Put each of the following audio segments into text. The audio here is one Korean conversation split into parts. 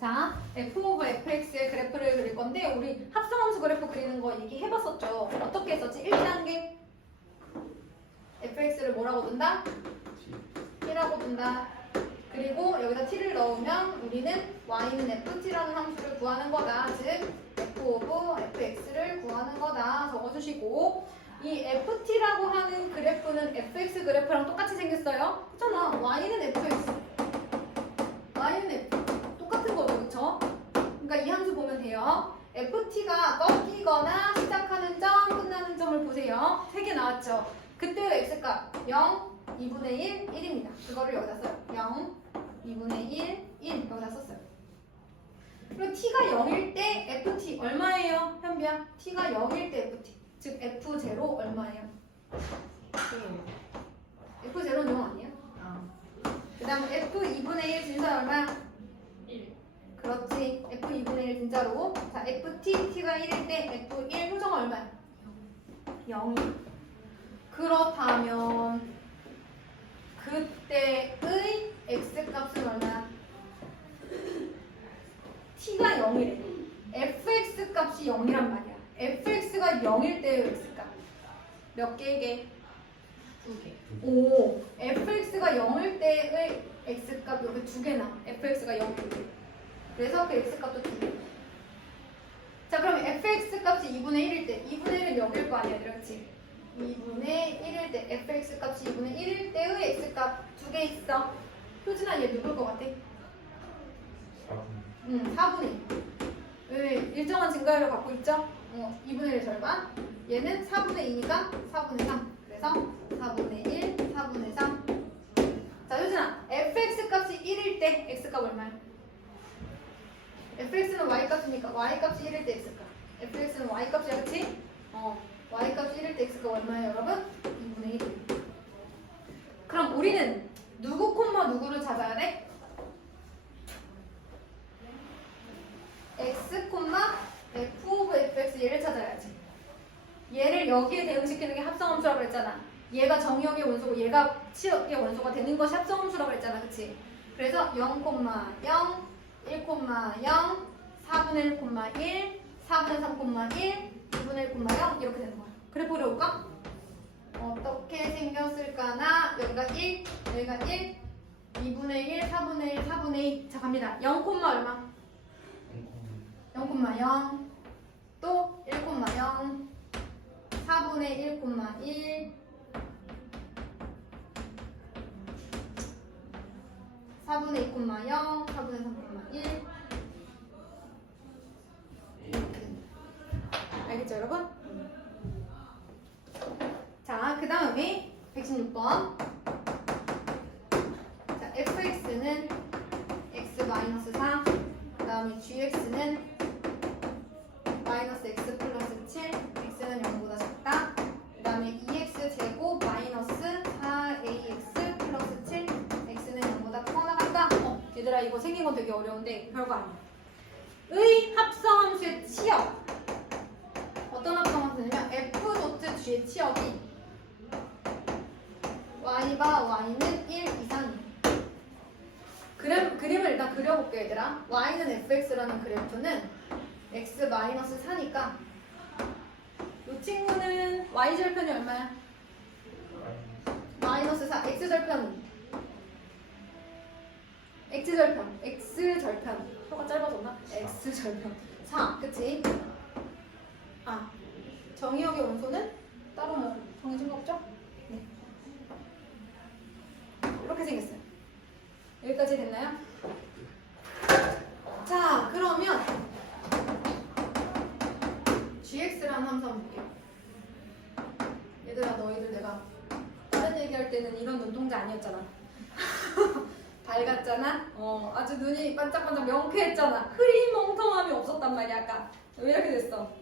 자, f 오브 fx의 그래프를 그릴 건데 우리 합성함수 그래프 그리는 거 얘기해봤었죠. 어떻게 했었지? 1단계 fx를 뭐라고 둔다? t라고 둔다. 그리고 여기다 t를 넣으면 우리는 y는 ft라는 함수를 구하는 거다. 즉 f 오브 fx를 구하는 거다. 적어주시고 이 ft라고 하는 그래프는 fx 그래프랑 똑같이 생겼어요. 그렇잖아. y는 fx, y는 f? 그러니까 이 함수 보면 돼요. ft가 꺾이거나 시작하는 점, 끝나는 점을 보세요. 세 개 나왔죠. 그때 x값 0, 2분의 1, 1입니다. 그거를 여기다 써요. 0, 2분의 1, 1 여기다 썼어요. 그리고 t가 0일 때 ft 얼마예요? 현비야? t가 0일 때 ft 즉 f0 얼마예요? f0는 0 아니에요? 그 다음에 f 2분의 1 진짜 얼마야? 1. 그렇지. f 2분의 1 진짜로. 자, ft, t가 1일 때 f1 효정은 얼마야? 0이. 그렇다면 그때의 x 값은 얼마야? t가 0이래. fx 값이 0이란 말이야. fx가 0일 때의 x 값. 몇 개게? 두 개. 오, fx가 0일 때의 x 값 여기 두 개 나. fx가 0일 때. 그래서 그 x 값도 두 개. 자, 그럼 fx 값이 2분의 1일 때, 2분의 1은 여기일 거 아니야, 그렇지? 2분의 1일 때, fx 값이 2분의 1일 때의 x 값 두 개 있어. 효진아, 얘 누굴 것 같아? 음, 4분의 1. 왜 일정한 증가율을 갖고 있죠? 어, 2분의 1 절반. 얘는 4분의 2니까 4분의 3. 그래서 4분의 1, 4분의 3. 자, 효진아, fx 값이 1일 때 x 값 얼마야? Fx는 y 값이니까 y 값이 1일 때 x 값. fx는 y 값이야, 그치? 어, y 값이 1일 때 x 값 얼마예요, 여러분? 2분의 1. 그럼 우리는 누구 콤마 누구를 찾아야 돼? x 콤마 f 오브 fx 얘를 찾아야지. 얘를 여기에 대응시키는 게 합성함수라고 했잖아. 얘가 정의역의 원소고 얘가 치역의 원소가 되는 것이 합성함수라고 했잖아. 그치? 그래서 0, 1,0, 4분의 1,1, 4분의 3,1, 2분의 1,0 이렇게 되는 거야. 그래프를 볼까? 어떻게 생겼을까나 여기가 1, 여기가 1, 2분의 1, 4분의 1, 4분의 2. 자 갑니다. 0, 얼마? 0,0. 또 1,0. 4분의 1,1. 4분의 2,0, 4분의 3,0. 예. 알겠죠 여러분? 자, 그 다음이 116번 자, fx는 x-4 그 다음에 gx는 얘들아 이거 생긴 건 되게 어려운데 별거 아니야. 의 합성함수의 치역. 어떤 합성함수냐면 f 도트 g의 치역이 y가 y는 1 이상이야. 그림, 그림을 일단 그려볼게 얘들아 y는 fx라는 그래프는 x 4니까 이 친구는 y 절편이 얼마야? 마이너스 4 x 절편 x 절편 x 절편 혀가 짧아졌나? x 절편 4 그치? 아 정의역의 원소는 따로 뭐 정해진 거 없죠? 네 이렇게 생겼어요 여기까지 됐나요? 자, 그러면 gx라는 함수 볼게요. 얘들아, 너희들 내가 다른 얘기할 때는 이런 눈동자 아니었잖아. 밝았잖아? 어, 아주 눈이 반짝반짝 명쾌했잖아. 흐리멍텅함이 없었단 말이야, 아까. 왜 이렇게 됐어?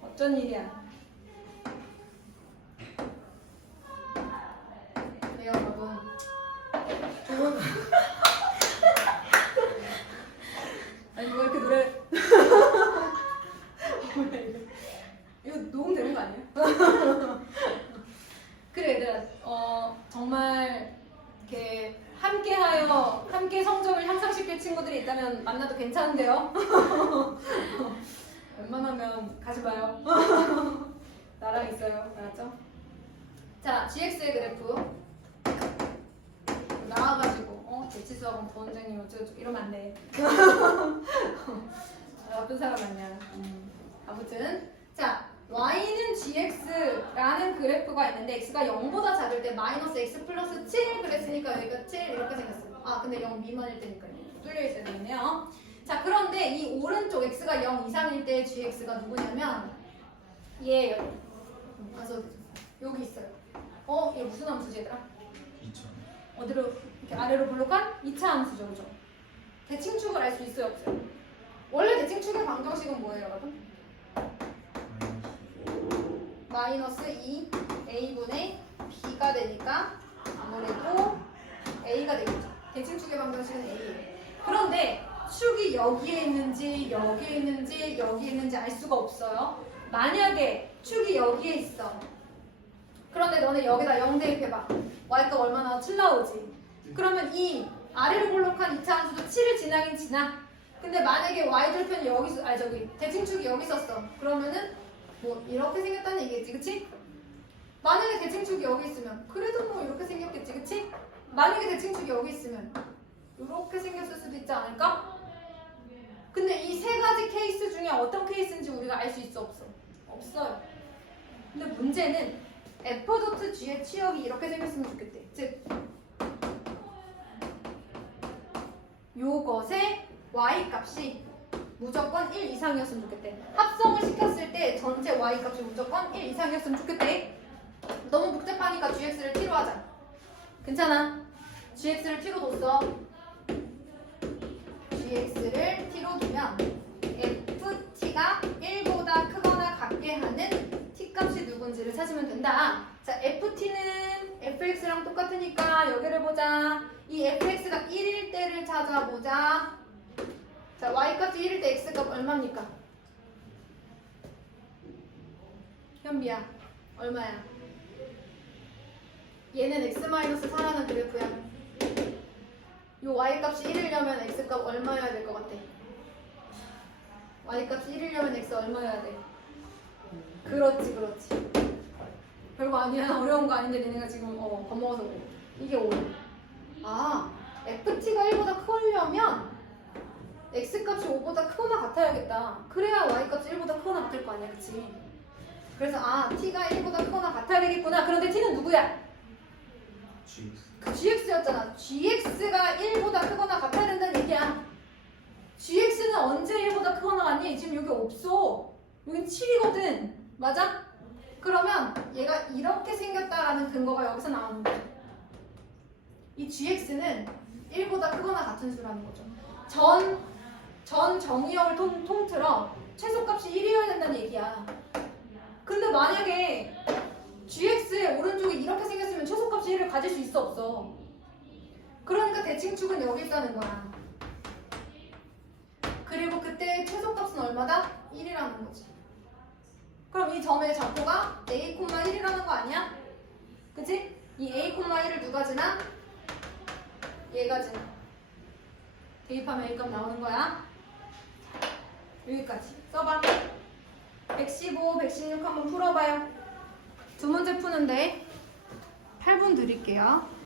어쩐 일이야? 그래요, 여러분. 좋은 아니 뭐 이렇게 노래 뭐야 이거 이거 녹음되는 거 아니에요? 그래 얘들아 어 정말 이렇게 함께하여 함께 성적을 향상시킬 친구들이 있다면 있다면 만나도 괜찮은데요? 웬만하면 가지 마요. 나랑 있어요. 알았죠? 자, GX의 그래프. 나와가지고, 어, 대치수학은 부원장님 어쩌고저쩌고 이러면 안 돼. 아, 어떤 사람 아니야. 음. 아무튼, 자, y는 gx라는 그래프가 있는데 x가 0보다 작을 때 마이너스 x 플러스 7 그랬으니까 여기가 7 이렇게 생겼어요. 아, 근데 0 미만일 때니까요. 뚫려 있어야 되겠네요. 자, 그런데 이 오른쪽 x가 0 이상일 때 gx가 누구냐면 얘예요. 음, 가서 여기 있어요. 어, 이게 무슨 함수지 얘들아? 2천 어디로 이렇게 아래로 블록한 2차 함수죠, 그죠? 대칭축을 알 수 있어요, 없어요? 원래 대칭축의 방정식은 뭐예요, 여러분? 마이너스 마이너스 2 a분의 b가 되니까 아무래도 a가 되겠죠. 대칭축의 방정식은 a예요. 그런데 축이 여기에 있는지 여기에 있는지 여기에 있는지 알 수가 없어요. 만약에 축이 여기에 있어. 그런데 너네 여기다 0 대입해봐. y값 얼마 나와? 7 나오지. 그러면 이 아래로 볼록한 2차 함수도 7을 지나긴 지나. 근데 만약에 y절편이 여기 있어, 아니 저기 대칭축이 여기 있었어. 그러면은 뭐 이렇게 생겼다는 얘기겠지, 그치? 만약에 대칭축이 여기 있으면 그래도 뭐 이렇게 생겼겠지, 그치? 만약에 대칭축이 여기 있으면 이렇게 생겼을 수도 있지 않을까? 근데 이 세 가지 케이스 중에 어떤 케이스인지 우리가 알 수 있어, 없어? 없어요. 근데 문제는 f.g의 취업이 이렇게 생겼으면 좋겠대. 즉, 요것의 y 값이 무조건 1 이상이었으면 좋겠대. 합성을 시켰을 때 전체 y 값이 무조건 1 이상이었으면 좋겠대. 너무 복잡하니까 gx를 t로 하자. 괜찮아. gx를 t로 뒀어. 똑같으니까 여기를 보자. 이 fx가 1일 때를 찾아보자. 자, y값이 1일 때 x값 얼마입니까? 현비야, 얼마야? 얘는 x-4라는 그래프야. 요 y값이 1이려면 x값 얼마여야 될 것 같아? y값이 1이려면 x 얼마여야 돼? 그렇지, 그렇지. 별거 아니야. 어려운 거 아닌데 니네가 지금 어, 겁먹어서 그래. 이게 5. 아, ft가 1보다 크려면 x값이 5보다 크거나 같아야겠다. 그래야 y값이 1보다 크거나 같을 거 아니야, 그치? 그래서 아, t가 1보다 크거나 같아야 되겠구나. 그런데 t는 누구야? GX 그 gx였잖아. gx가 1보다 크거나 같아야 된다는 얘기야. gx는 언제 1보다 크거나 같니? 지금 여기 없어. 여긴 7이거든. 맞아? 그러면 얘가 이렇게 생겼다라는 근거가 여기서 나오는 거죠. 이 gx는 1보다 크거나 같은 수라는 거죠. 전, 전 정의역을 통, 통틀어 최소값이 1이어야 된다는 얘기야. 근데 만약에 gx의 오른쪽이 이렇게 생겼으면 최소값이 1을 가질 수 있어 없어? 그러니까 대칭축은 여기 있다는 거야. 그리고 그때 최소값은 얼마다? 1이라는 거지. 그럼 이 점의 좌표가 a, 1이라는 거 아니야? 그치? 이 a, 1을 누가 지나? 얘가 지나. 대입하면 a 값 나오는 거야. 여기까지 써봐. 115, 116 한번 풀어봐요. 두 문제 푸는데 8분 드릴게요.